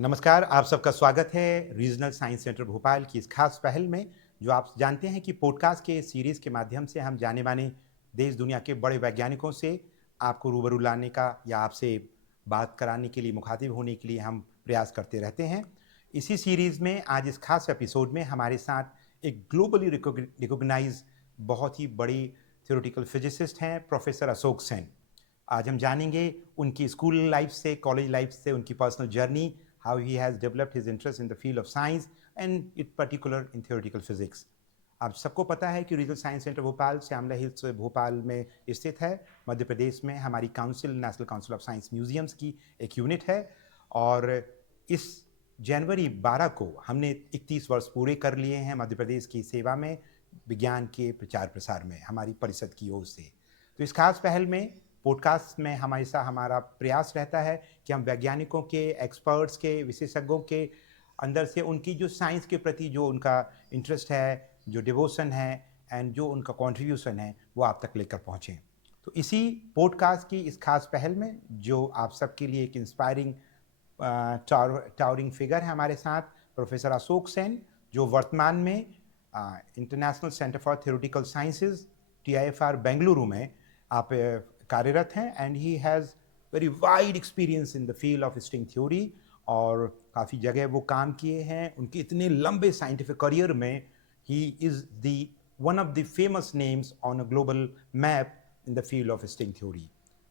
नमस्कार, आप सबका स्वागत है रीजनल साइंस सेंटर भोपाल की इस खास पहल में। जो आप जानते हैं कि पॉडकास्ट के सीरीज़ के माध्यम से हम जाने माने देश दुनिया के बड़े वैज्ञानिकों से आपको रूबरू लाने का या आपसे बात कराने के लिए, मुखातिब होने के लिए हम प्रयास करते रहते हैं। इसी सीरीज़ में आज इस खास एपिसोड में हमारे साथ एक ग्लोबली रिकॉग्नाइज बहुत ही बड़ी थ्योरेटिकल फिजिसिस्ट हैं, प्रोफेसर अशोक सेन। आज हम जानेंगे उनकी स्कूल लाइफ से, कॉलेज लाइफ से, उनकी personal journey, how he has developed his interest in the field of science and in particular in theoretical physics. आप सबको पता है कि regional science centre Bhopal Shyamla hills Bhopal में स्थित है, मध्य प्रदेश में। हमारी council, national council of science museums की एक यूनिट है और इस जनवरी 12 को हमने 31 वर्ष पूरे कर लिए हैं मध्य प्रदेश की सेवा में, विज्ञान के प्रचार प्रसार में, हमारी परिषद की ओर से। तो इस खास पहल में पॉडकास्ट में हमेशा हमारा प्रयास रहता है कि हम वैज्ञानिकों के, एक्सपर्ट्स के, विशेषज्ञों के अंदर से उनकी जो साइंस के प्रति जो उनका इंटरेस्ट है, जो डिवोशन है एंड जो उनका कंट्रीब्यूशन है, वो आप तक लेकर पहुँचें। तो इसी पॉडकास्ट की इस खास पहल में जो आप सबके लिए एक इंस्पायरिंग टावरिंग फिगर है हमारे साथ, प्रोफेसर अशोक सेन, जो वर्तमान में international centre for theoretical sciences TIFR Bengaluru में आप कार्यरत हैं and he has very wide experience in the field of string theory और काफ़ी जगह वो काम किए हैं। उनके इतने लंबे साइंटिफिक करियर में he is the one of the famous names on a global map in the field of string theory.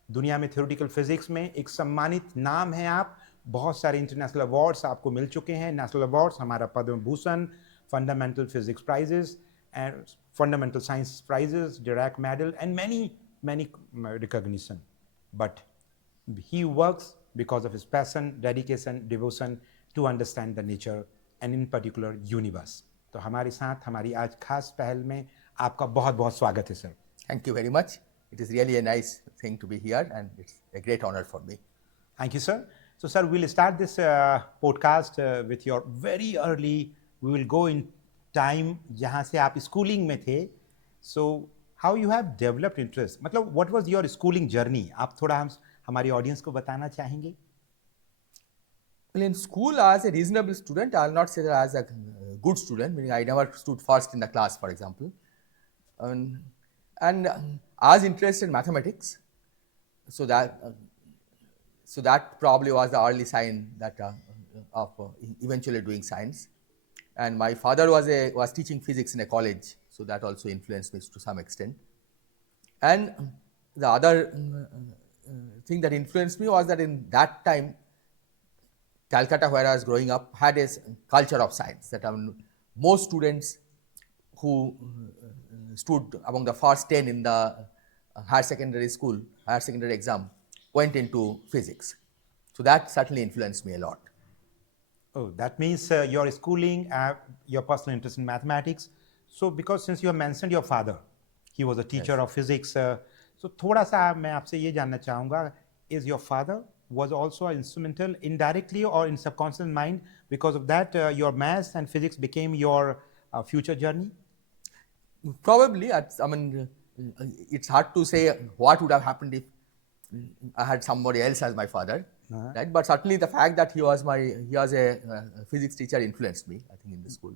दुनिया में थ्योरेटिकल फिजिक्स में एक सम्मानित नाम है आप। बहुत सारे इंटरनेशनल अवार्ड्स आपको मिल चुके हैं। नेशनल अवार्ड्स, हमारा Padma Bhushan, fundamental physics prizes and fundamental science prizes, Dirac medal and many recognition, but he works because of his passion, dedication, devotion to understand the nature and in particular universe. तो हमारे साथ हमारी आज खास पहल में आपका बहुत बहुत स्वागत है sir. Thank you very much. It is really a nice thing to be here and it's a great honor for me. Thank you, sir. So, sir, we'll start this podcast with your very early, we will go in time जहाँ से आप schooling में थे. So, how you have developed interest, मतलब what was your schooling journey? आप थोड़ा हमारी audience को बताना चाहेंगे? Well, in school, as a reasonable student, I'll not say that as a good student, meaning I never stood first in the class, for example. And I was interested in mathematics, so that probably was the early sign that of eventually doing science. And my father was teaching physics in a college, so that also influenced me to some extent. And the other thing that influenced me was that in that time, Calcutta, where I was growing up, had a culture of science, that most students who stood among the first 10 in the higher secondary exam went into physics. So that certainly influenced me a lot. Oh, that means your schooling, your personal interest in mathematics. So because since you have mentioned your father, he was a teacher Yes. of physics. So थोड़ा सा मैं आपसे ये जानना चाहूँगा, is your father was also instrumental indirectly or in subconscious mind, because of that your maths and physics became your future journey? Probably, it's hard to say what would have happened if I had somebody else as my father, right? But certainly the fact that he was a physics teacher influenced me, I think, in the school.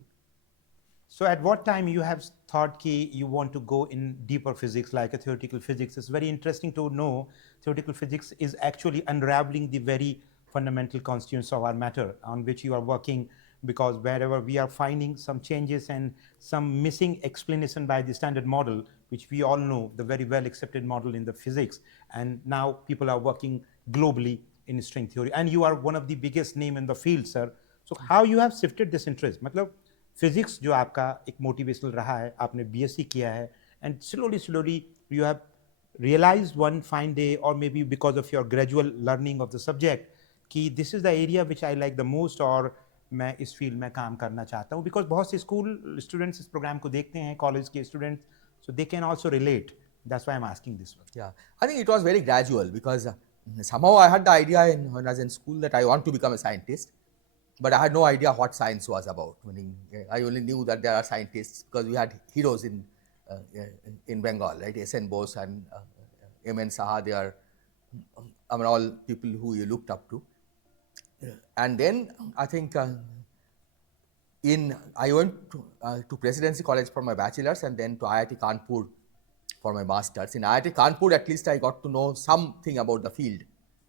So at what time you have thought ki you want to go in deeper physics, like a theoretical physics? It's very interesting to know theoretical physics is actually unraveling the very fundamental constituents of our matter on which you are working, because wherever we are finding some changes and some missing explanation by the standard model, which we all know, the very well accepted model in the physics, and now people are working globally in string theory, and you are one of the biggest name in the field, sir. So how you have shifted this interest? मतलब physics जो आपका एक motivational रहा है, आपने BSc किया है and slowly you have realized one fine day और may be because of your gradual learning of the subject कि this is the area which I like the most और मैं इस फील्ड में काम करना चाहता हूँ, बिकॉज बहुत से स्कूल स्टूडेंट्स इस प्रोग्राम को देखते हैं, कॉलेज के students, so they can also relate. That's why I'm asking this one. Yeah, I think it was very gradual because somehow I had the idea when I was in school that I want to become a scientist, but I had no idea what science was about. Meaning, I only knew that there are scientists because we had heroes in Bengal, right? S.N. Bose and M.N. Saha. They are all people who you looked up to. and then I think I went to Presidency College for my bachelor's and then to IIT Kanpur for my master's. In IIT Kanpur, at least I got to know something about the field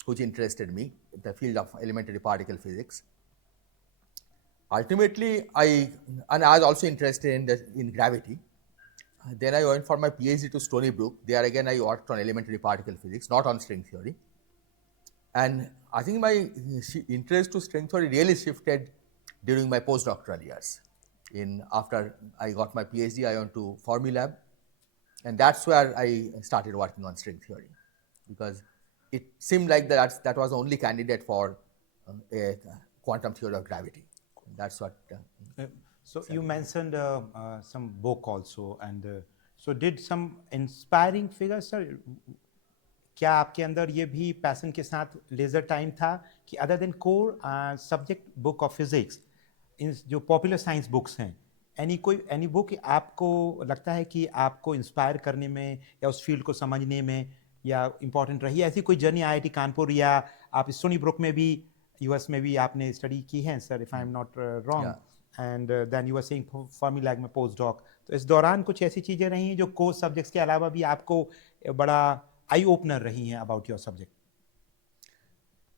which interested me, the field of elementary particle physics. Ultimately, I was also interested in gravity. Then I went for my PhD to Stony Brook. There again, I worked on elementary particle physics, not on string theory. And I think my interest to string theory really shifted during my postdoctoral years. After I got my PhD, I went to Fermilab, and that's where I started working on string theory, because it seemed like that was the only candidate for a quantum theory of gravity. That's what. So you mentioned some book also, and so did some inspiring figures, sir? क्या आपके अंदर ये भी passion के साथ laser time था कि other than core subject book of physics, इन जो पॉपुलर साइंस बुक्स हैं, एनी बुक आपको लगता है कि आपको इंस्पायर करने में या उस फील्ड को समझने में या इम्पोर्टेंट रही, ऐसी कोई जर्नी आईआईटी कानपुर या आप स्टोनी ब्रुक में भी यूएस में भी आपने स्टडी की है, sir, if I am not wrong, and then you are saying Fermilab में पोस्ट डॉक, तो इस दौरान कुछ ऐसी चीज़ें रही हैं जो कोर्स सब्जेक्ट्स के अलावा भी आपको बड़ा eye opener rahi hai about your subject?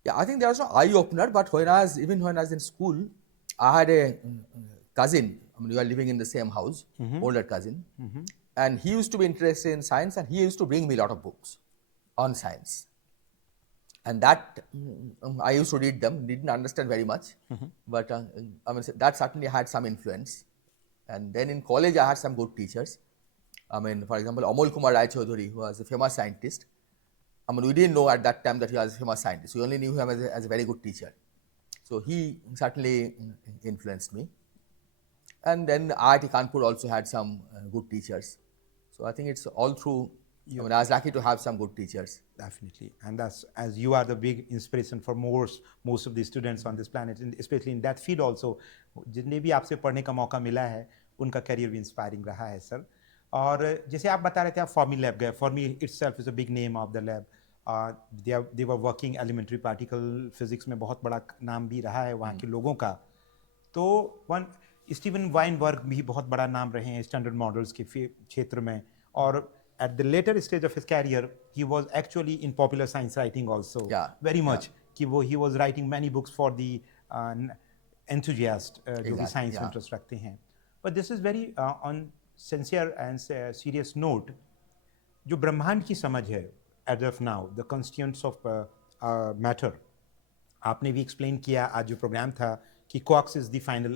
Yeah, I think there was no eye opener, but when I was in school, I had a cousin. I mean, we were living in the same house, older cousin, and he used to be interested in science, and he used to bring me a lot of books on science, and that I used to read them. Didn't understand very much, but I mean, that certainly had some influence. And then in college, I had some good teachers. I mean, for example, Amol Kumar Rai Chaudhuri, who was a famous scientist. I mean, we didn't know at that time that he was a famous scientist. We only knew him as a very good teacher. So he certainly influenced me. And then IIT Kanpur also had some good teachers. So I think it's all through. I mean, I was lucky to have some good teachers. Definitely. And that's, as you are the big inspiration for most of the students on this planet, and especially in that field also, जितने भी आपसे पढ़ने का मौका मिला है, उनका career भी इंस्पायरिंग रहा है, सर. और जैसे आप बता रहे थे, आप फॉर्मी लैब गए. Fermi itself is a big name of the lab. They were working elementary particle physics में, बहुत बड़ा नाम भी रहा है वहाँ के लोगों का. तो स्टीवन वाइनबर्ग भी बहुत बड़ा नाम रहे हैं स्टैंडर्ड मॉडल्स के क्षेत्र में. और at the later stage of his career he was actually in popular science writing also very much, कि वो he was writing many books for the enthusiast जो भी साइंस में इंटरेस्ट रखते हैं. But this is very on sincere and serious note, जो ब्रह्मांड की समझ है as of now, the constituents of matter, आपने भी एक्सप्लेन किया आज जो प्रोग्राम था कि quarks is the final,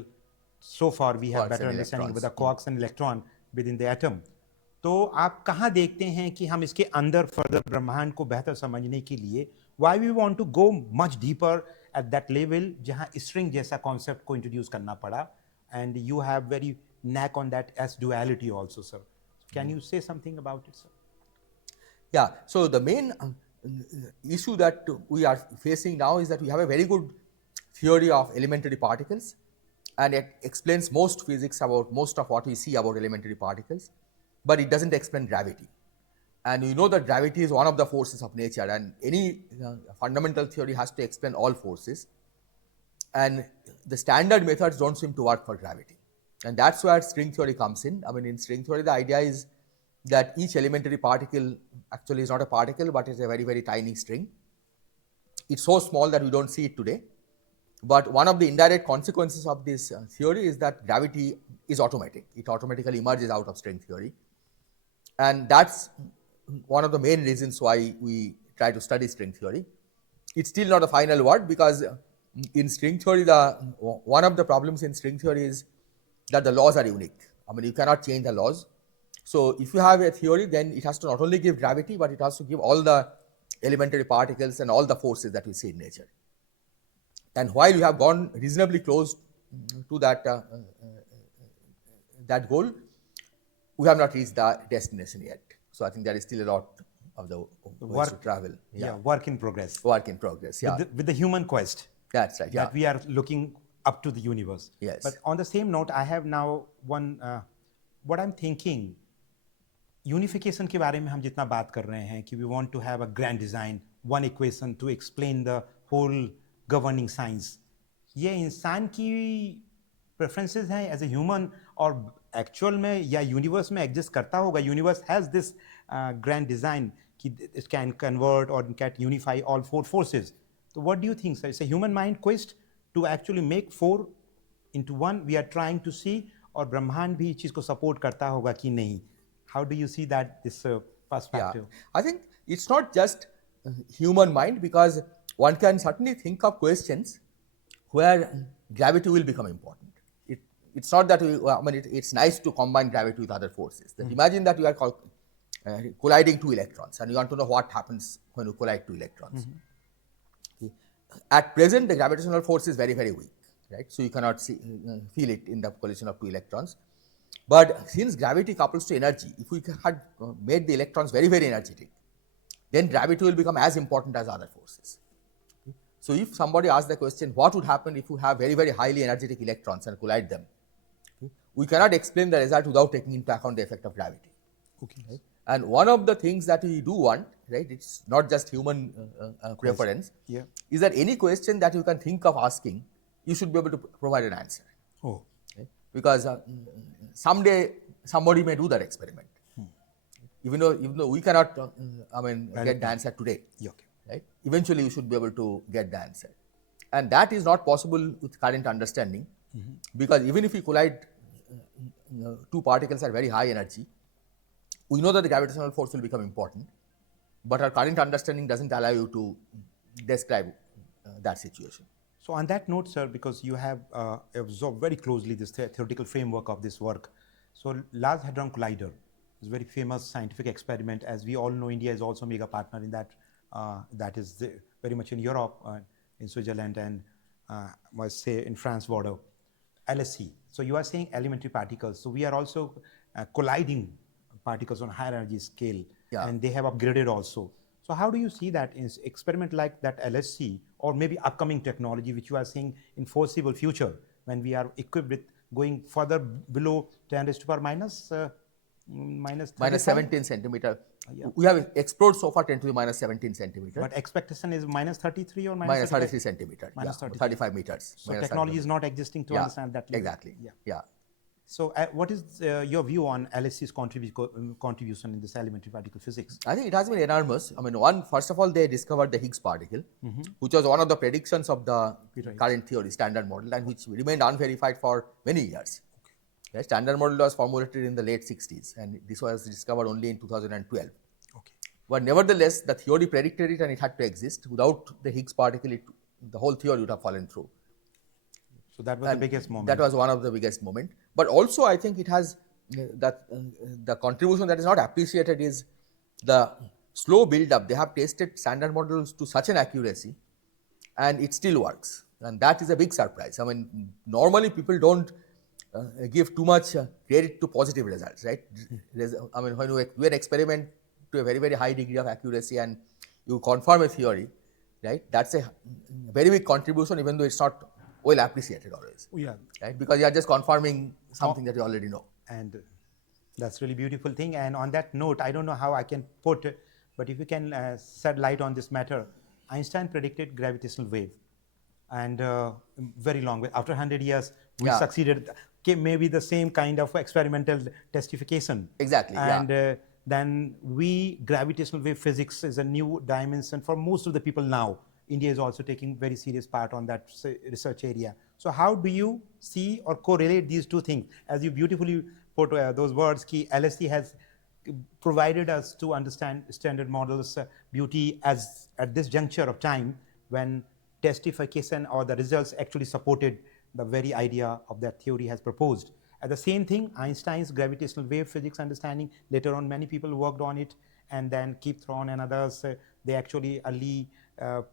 so far we have better understanding with the quarks and electron within the atom. तो आप कहाँ देखते हैं कि हम इसके अंदर फर्दर ब्रह्मांड को बेहतर समझने के लिए why we want to go much deeper at that level, जहाँ स्ट्रिंग जैसा कॉन्सेप्ट को इंट्रोड्यूस करना पड़ा, and you have very knack on that as duality also, sir. Can you say something about it, sir? Yeah, so the main issue that we are facing now is that we have a very good theory of elementary particles, and it explains most physics about most of what we see about elementary particles, but it doesn't explain gravity. And we know that gravity is one of the forces of nature, and any fundamental theory has to explain all forces, and the standard methods don't seem to work for gravity. And that's where string theory comes in. I mean, in string theory, the idea is that each elementary particle actually is not a particle, but it's a very, very tiny string. It's so small that we don't see it today. But one of the indirect consequences of this theory is that gravity is automatic. It automatically emerges out of string theory. And that's one of the main reasons why we try to study string theory. It's still not a final word, because in string theory, one of the problems in string theory is that the laws are unique. I mean, you cannot change the laws. So if you have a theory, then it has to not only give gravity, but it has to give all the elementary particles and all the forces that we see in nature. And while we have gone reasonably close to that goal, we have not reached the destination yet. So I think there is still a lot of the ways to travel. Work in progress. Work in progress, yeah. With the human quest. That's right, yeah. That we are looking up to the universe. Yes. But on the same note, I have now one, what I'm thinking, unification के बारे में हम जितना बात कर रहे हैं कि we want to have a grand design, one equation to explain the whole governing science, ये इंसान की प्रेफरेंसेस हैं एज ए ह्यूमन, और एक्चुअल में या यूनिवर्स में एग्जिस्ट करता होगा? Universe has this grand design कि इट कैन कन्वर्ट और can unify all four forces. तो what do you think sir, it's a human mind quest to actually make four into one we are trying to see, और ब्रह्मांड भी इस चीज को support करता होगा कि नहीं? How do you see that this perspective? I think it's not just human mind, because one can certainly think of questions where gravity will become important. It's not that it's nice to combine gravity with other forces. That imagine that you are colliding two electrons and you want to know what happens when you collide two electrons. Okay. At present, the gravitational force is very, very weak. Right, so you cannot feel it in the collision of two electrons. But since gravity couples to energy, if we had made the electrons very, very energetic, then gravity will become as important as other forces. Okay. So if somebody asks the question, what would happen if you have very, very highly energetic electrons and collide them? Okay. We cannot explain the result without taking into account the effect of gravity. Okay. Right? And one of the things that we do want, right, it's not just human preference, is that any question that you can think of asking, you should be able to provide an answer. Oh. Okay? Because someday somebody may do that experiment. Even though we cannot, get the answer today. Okay. Right? Eventually, you should be able to get the answer, and that is not possible with current understanding, because even if we collide two particles at very high energy, we know that the gravitational force will become important, but our current understanding doesn't allow you to describe that situation. So on that note, sir, because you have absorbed very closely this theoretical framework of this work, so Large Hadron Collider is a very famous scientific experiment. As we all know, India is also a mega partner in that. That is very much in Europe, in Switzerland, and must say in France border. LSC. So you are saying elementary particles. So we are also colliding particles on higher energy scale, and they have upgraded also. So how do you see that in experiment like that LSC, or maybe upcoming technology which you are seeing in foreseeable future, when we are equipped with going further below 10 raised to power minus 17 centimeter. We have explored so far 10 to the minus 17 centimeter. But expectation is minus 33 or minus 33 centimeter. Minus 35 meters. So technology is not existing to understand that level. Exactly. Yeah. So what is your view on LSC's contribution in this elementary particle physics? I think it has been enormous. First of all, they discovered the Higgs particle, which was one of the predictions of the current theory, standard model, and which remained unverified for many years. The standard model was formulated in the late 60s, and this was discovered only in 2012. Okay. But nevertheless, the theory predicted it and it had to exist. Without the Higgs particle, the whole theory would have fallen through. So that was the biggest moment. That was one of the biggest moments. But also, I think it has the contribution that is not appreciated is the slow build-up. They have tested standard models to such an accuracy, and it still works. And that is a big surprise. Normally people don't give too much credit to positive results, right? When you do an experiment to a very, very high degree of accuracy and you confirm a theory, right? That's a very big contribution, even though it's not well appreciated always. Yeah. Right? Because you are just confirming something that you already know. And that's really beautiful thing. And on that note, I don't know how I can put it, but if you can shed light on this matter, Einstein predicted gravitational wave, and very long way. After 100 years, we succeeded. Maybe the same kind of experimental testification. Exactly. And then gravitational wave physics is a new dimension for most of the people now. India is also taking very serious part on that research area. So how do you see or correlate these two things? As you beautifully put those words, LSC has provided us to understand standard models beauty as at this juncture of time when testification or the results actually supported the very idea of that theory has proposed. At the same thing, Einstein's gravitational wave physics understanding, later on many people worked on it, and then Kip Thorne and others, they actually early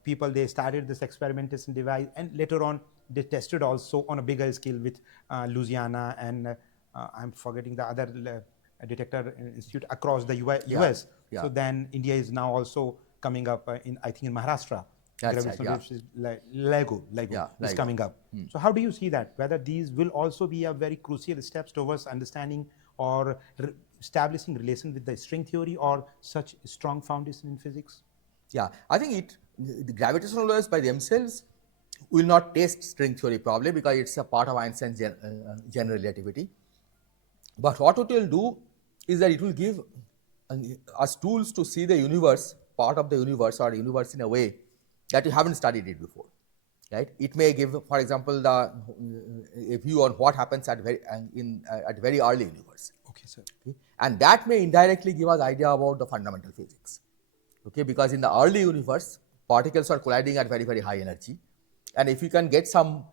people, they started this experimentation device, and later on they tested also on a bigger scale with Louisiana and I'm forgetting the other detector institute across the US. So then India is now also coming up I think in Maharashtra. Lego is coming up. So how do you see that? Whether these will also be a very crucial steps towards understanding or establishing relation with the string theory or such strong foundation in physics? Yeah, I think the gravitational waves by themselves will not test string theory probably because it's a part of Einstein's general relativity. But what it will do is that it will give us tools to see the universe, part of the universe or universe in a way that you haven't studied it before. Right? It may give, for example, a view on what happens at very early universe. Okay, sir. Okay? And that may indirectly give us idea about the fundamental physics. Okay, because in the early universe, particles are colliding at very high energy, and if you can get some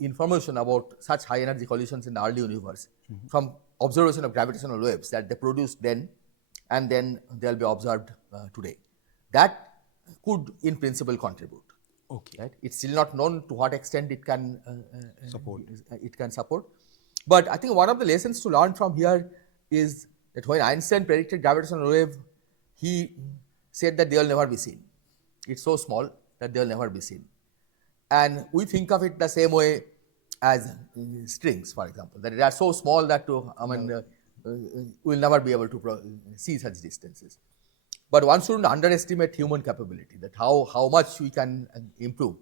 information about such high energy collisions in the early universe from observation of gravitational waves that they produced then, and then they'll be observed today, that could in principle contribute. Okay. Right? It's still not known to what extent it can support. But I think one of the lessons to learn from here is that when Einstein predicted gravitational wave, he said that they will never be seen. It's so small that they will never be seen. And we think of it the same way as strings, for example, that they are so small that we'll never be able to see such distances. But one shouldn't underestimate human capability, that how much we can improve,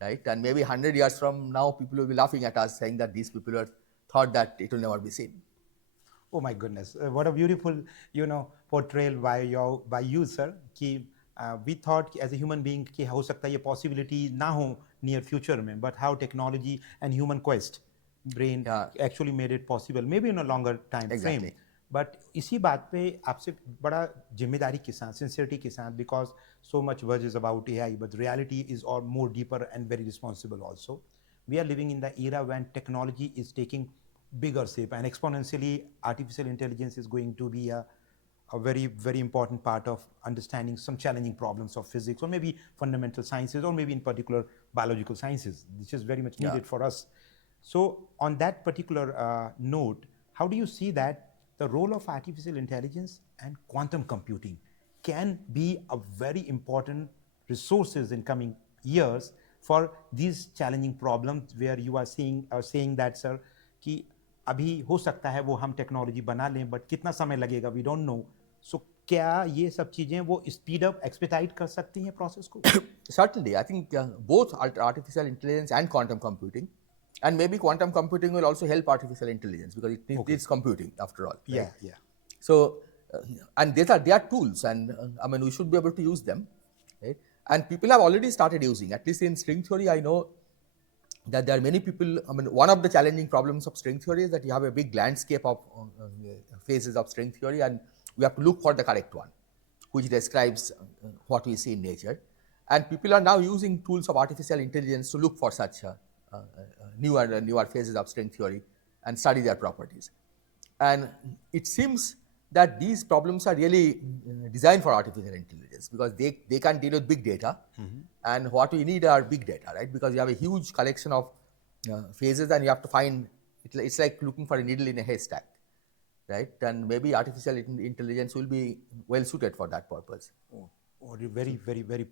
right? And maybe 100 years from now, people will be laughing at us saying that these people thought that it will never be seen. Oh my goodness, what a beautiful, portrayal by you, sir. कि we thought as a human being कि हो सकता है ये possibility ना हो near future में, but how technology and human quest, brain actually made it possible, maybe in a longer time frame. But इसी बात पे आपसे बड़ा जिम्मेदारी के साथ, sincerity के साथ, because so much buzz is about AI, but reality is all more deeper and very responsible also. We are living in the era when technology is taking bigger shape, and exponentially artificial intelligence is going to be a very important part of understanding some challenging problems of physics, or maybe fundamental sciences, or maybe in particular biological sciences, which is very much needed for us. So on that particular note, how do you see that the role of artificial intelligence and quantum computing can be a very important resources in coming years for these challenging problems, where you are saying that, sir, कि अभी हो सकता है वो हम technology बना लें, but कितना समय लगेगा वी डोंट नो. सो क्या ये सब चीजें वो स्पीड अप एक्सपेडाइट कर सकती हैं प्रोसेस को? Certainly, I think both artificial intelligence and quantum computing, and maybe quantum computing will also help artificial intelligence because it is computing after all. Right? Yeah. So, and they are tools, and we should be able to use them, right? And people have already started using. At least in string theory, I know that there are many people. One of the challenging problems of string theory is that you have a big landscape of phases of string theory, and we have to look for the correct one, which describes what we see in nature. And people are now using tools of artificial intelligence to look for such newer phases of string theory and study their properties. And it seems that these problems are really designed for artificial intelligence because they can deal with big data, and what we need are big data, right? Because you have a huge collection of phases, and you have to find, it's like looking for a needle in a haystack, right? And maybe artificial intelligence will be well suited for that purpose. Very.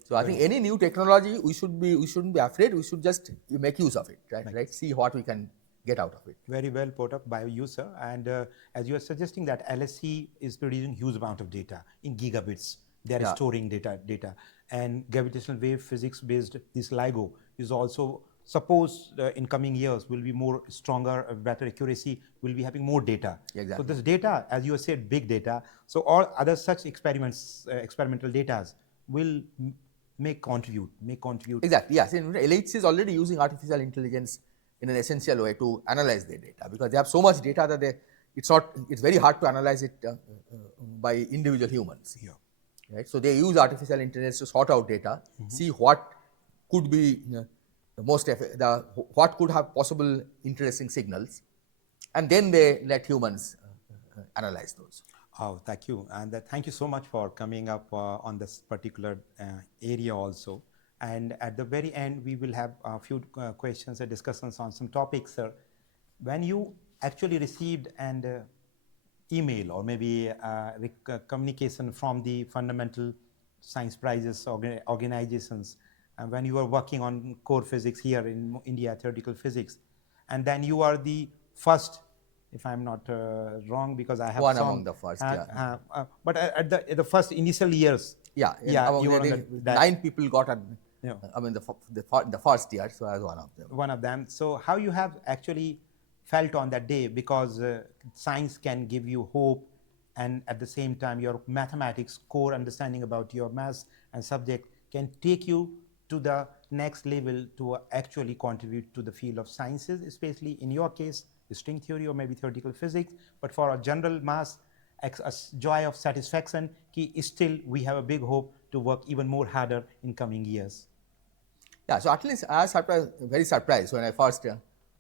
So I think any new technology, we shouldn't be afraid. We should just make use of it, right? See what we can get out of it. Very well put up by you, sir. And as you are suggesting that LSC is producing huge amount of data in gigabits. They are storing data, and gravitational wave physics based this LIGO is also supposed in coming years will be more stronger, better accuracy, will be having more data. Exactly. So this data, as you said, big data. So all other such experimental data may contribute. Exactly. Yes. LHC is already using artificial intelligence in an essential way to analyze their data because they have so much data that it's very hard to analyze it by individual humans. Yeah. Right. So they use artificial intelligence to sort out data, see what could be what could have possible interesting signals, and then they let humans analyze those. Oh, thank you. And thank you so much for coming up on this particular area also. And at the very end, we will have a few questions and discussions on some topics, sir. When you actually received an email or maybe communication from the fundamental science prizes organizations, and when you were working on core physics here in India, theoretical physics, and then you are the first, if I'm not wrong, because I have one among the first, but at the first initial years, you were 9 people got Yeah. The first year, so I was one of them. One of them. So how you have actually felt on that day, because science can give you hope, and at the same time your mathematics core understanding about your maths and subject can take you to the next level to actually contribute to the field of sciences, especially in your case string theory or maybe theoretical physics, but for a general mass, a joy of satisfaction ki still we have a big hope to work even more harder in coming years. Yeah, so at least I was very surprised when I first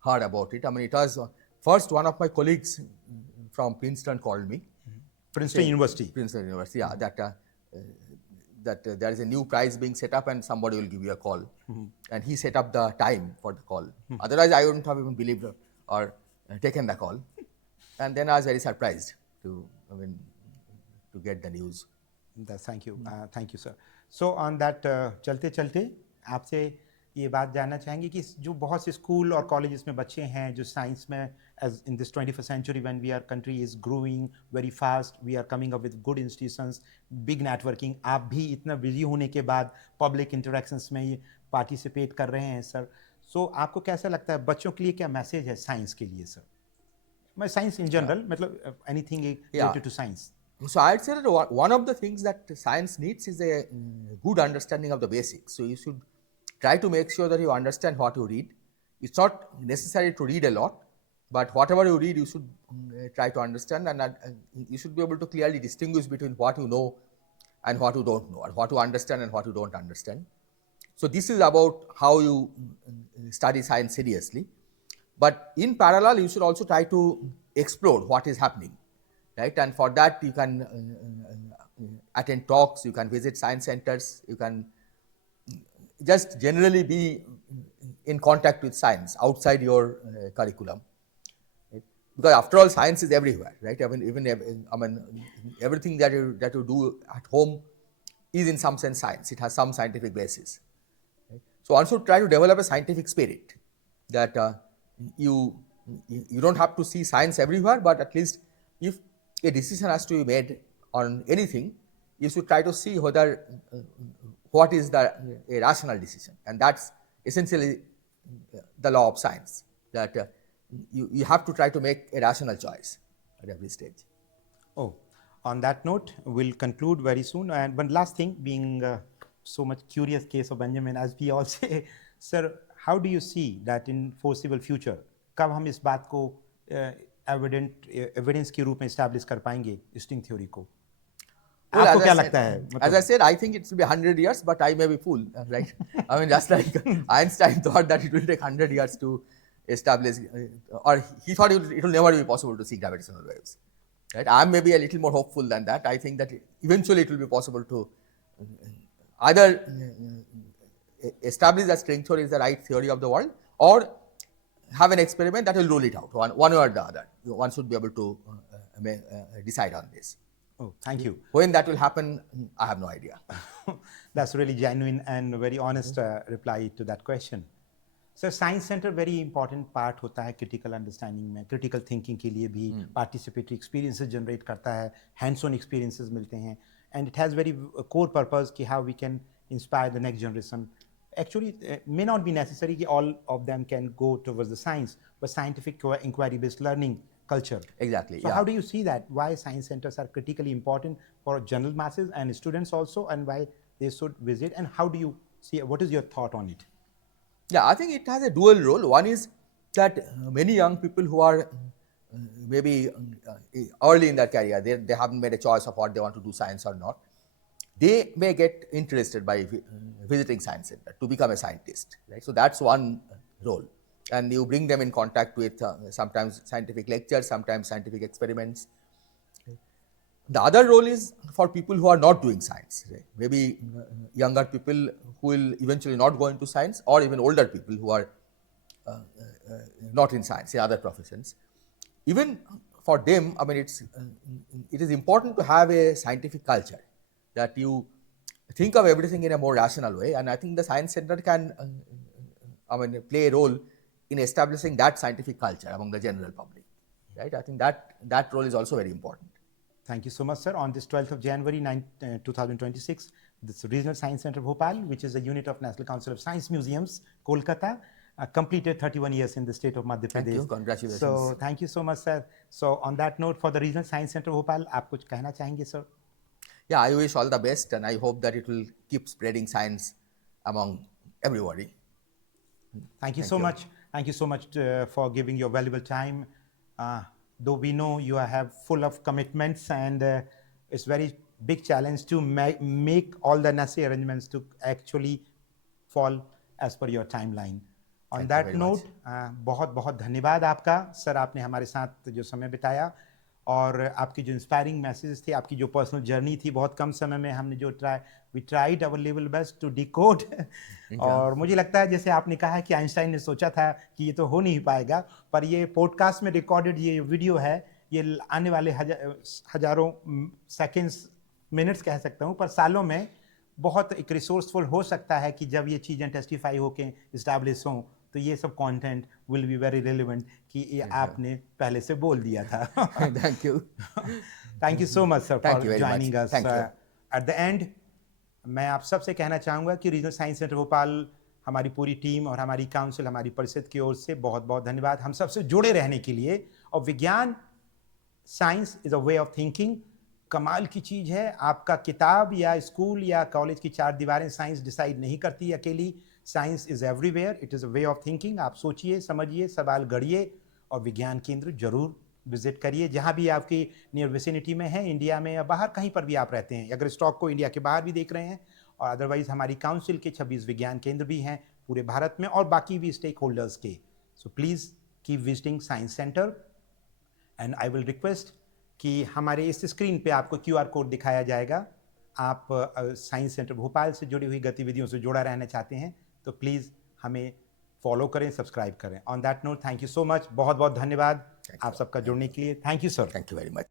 heard about it. I mean, it was first one of my colleagues from Princeton called me. Princeton University. Princeton University, yeah, that there is a new prize being set up and somebody will give you a call. And he set up the time for the call. Otherwise, I wouldn't have even believed or taken the call. And then I was very surprised to get the news. Thank you. Thank you, sir. So on that, चलते चलते आपसे ये बात जानना चाहेंगे कि जो बहुत से स्कूल और कॉलेजेस में बच्चे हैं जो साइंस में as in this 21st century when our country is growing very fast, we are coming up with good institutions, big networking. आप भी इतना बिजी होने के बाद पब्लिक इंटरेक्शंस में ये पार्टिसिपेट कर रहे हैं सर. सो आपको कैसा लगता है बच्चों के लिए क्या मैसेज है साइंस के लिए सर? मैं साइंस इन जनरल मतलब anything related to science. So I'd say that one of the things that science needs is a good understanding of the basics. So you should try to make sure that you understand what you read. It's not necessary to read a lot, but whatever you read, you should try to understand, and you should be able to clearly distinguish between what you know and what you don't know, or what you understand and what you don't understand. So this is about how you study science seriously. But in parallel, you should also try to explore what is happening. Right, and for that you can attend talks, you can visit science centers, you can just generally be in contact with science outside your curriculum. Right? Because after all, science is everywhere, right? Everything that you do at home is in some sense science. It has some scientific basis. Right? So one should try to develop a scientific spirit that you don't have to see science everywhere, but at least if a decision has to be made on anything, you should try to see whether what is a rational decision, and that's essentially the law of science, that you have to try to make a rational choice at every stage. Oh, on that note, we'll conclude very soon. And one last thing, being so much curious case of Benjamin, as we all say, sir, how do you see that in foreseeable future? कब हम इस बात को evidence के रूप में establish कर पाएंगे स्ट्रिंग थ्योरी को? आपको क्या लगता है? As I said, I think it will be 100 years, but I may be fool, right? I mean, just like Einstein thought that it will take 100 years to establish, or he thought it will never be possible to see gravitational waves. Right? I may be a little more hopeful than that. I think that eventually it will be possible to either establish that string theory is the right theory of the world, or have an experiment that will rule it out, one or the other. One should be able to decide on this. Oh, thank you. When that will happen, I have no idea. That's really genuine and very honest reply to that question. So Science Center very important part होता है critical understanding में, critical thinking के लिए भी participatory experiences generate करता है, hands-on experiences मिलते हैं, and it has very core purpose कि how we can inspire the next generation. Actually, may not be necessary that all of them can go towards the science, but scientific inquiry-based learning culture. Exactly. So how do you see that? Why science centers are critically important for general masses and students also, and why they should visit? And how do you see? What is your thought on it? Yeah, I think it has a dual role. One is that many young people who are maybe early in their career, they haven't made a choice of what they want to do, science or not. They may get interested by visiting science center to become a scientist, right? So that's one role, and you bring them in contact with sometimes scientific lectures, sometimes scientific experiments. The other role is for people who are not doing science, right? Maybe younger people who will eventually not go into science, or even older people who are not in science, in other professions. Even for them, I mean, it is important to have a scientific culture, that you think of everything in a more rational way, and I think the science center can play a role in establishing that scientific culture among the general public, right? I think that role is also very important. Thank you so much, sir. On this 12th of January 2026, this Regional Science Center Bhopal, which is a unit of National Council of Science Museums, Kolkata, completed 31 years in the state of Madhya Pradesh. Thank you. Congratulations. So thank you so much, sir. So on that note, for the Regional Science Center Bhopal, आप कुछ कहना चाहेंगे, sir? Yeah, I wish all the best, and I hope that it will keep spreading science among everybody. Thank you so much. Thank you so much for giving your valuable time. Though we know you have full of commitments, and it's very big challenge to make all the necessary arrangements to actually fall as per your timeline. On that note, बहुत बहुत धन्यवाद आपका sir, आपने हमारे साथ जो समय बिताया और आपकी जो इंस्पायरिंग मैसेजेस थे, आपकी जो पर्सनल जर्नी थी, बहुत कम समय में हमने जो we tried our level best to decode. और मुझे लगता है जैसे आपने कहा कि आइंस्टाइन ने सोचा था कि ये तो हो नहीं पाएगा, पर ये पॉडकास्ट में रिकॉर्डेड ये वीडियो है, ये आने वाले हजारों सेकेंड्स, मिनट्स कह सकता हूँ, पर सालों में बहुत एक रिसोर्सफुल हो सकता है कि जब ये चीज़ें टेस्टिफाई होके इस्टेब्लिश हों तो ये सब content will be very relevant कि ये आपने पहले से बोल दिया था। Thank you so much sir for joining us. At the end मैं आप सबसे कहना चाहूँगा कि रीजनल साइंस सेंटर भोपाल, हमारी पूरी टीम और हमारी काउंसिल, हमारी परिषद की ओर से बहुत बहुत धन्यवाद हम सबसे जुड़े रहने के लिए। और विज्ञान, science is a way of thinking, कमाल की चीज़ है। आपका किताब या स्कूल या कॉलेज की चार दीवारें साइंस डिसाइड नहीं करती अकेली। Science is everywhere, it is a way of thinking. आप सोचिए, समझिए, सवाल गढ़िए और विज्ञान केंद्र जरूर विजिट करिए, जहाँ भी आपकी नियर विसिनिटी में है, इंडिया में या बाहर कहीं पर भी आप रहते हैं। अगर स्टॉक को इंडिया के बाहर भी देख रहे हैं, और अदरवाइज हमारी काउंसिल के 26 विज्ञान केंद्र भी हैं पूरे भारत में, और बाकी भी स्टेक होल्डर्स के। So please keep visiting science centre, and I will request कि हमारे इस स्क्रीन पे आपको QR कोड दिखाया जाएगा। आप साइंस सेंटर भोपाल से जुड़ी हुई गतिविधियों से जुड़ा रहना चाहते हैं तो प्लीज़ हमें फॉलो करें, सब्सक्राइब करें। On that note, thank you so much, बहुत बहुत धन्यवाद आप सबका जुड़ने के लिए। Thank you sir. Thank you very much.